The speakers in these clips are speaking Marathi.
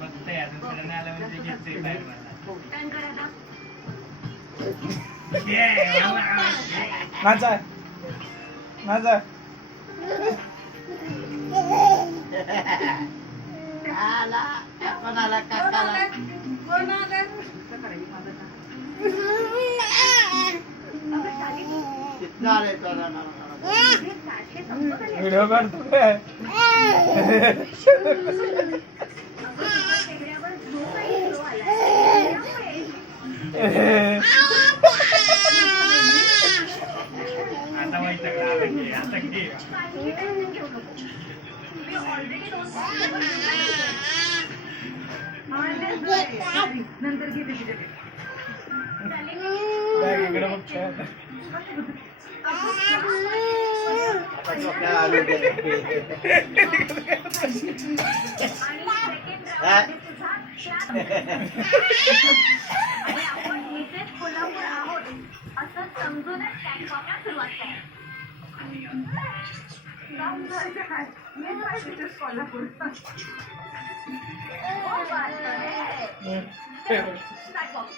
बघतोय अजून फिरायला आलं म्हणजे घेतोय बाहेर मला. नाचा नाचा आला कोणाला काकाला झाले व्हिडिओ काढतो काय आता माहित आता घे नंतर घेते इकडे बघतोय आणि आपण इथेच कोल्हापूर आहोत असं समजूनच टँक वापरा सुरुवात करा. कोल्हापूर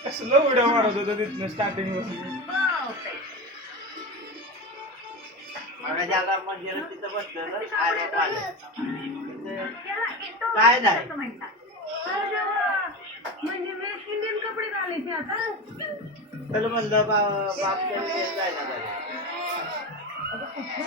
कसलं व्हिडिओ मारत होतं तिथनं स्टार्टिंग मला जागा मंदिर तिथं बसलं काय नाही म्हणजे वेस्ट इंडियन कपडे घालायचे आता तर म्हणलं बाप जायला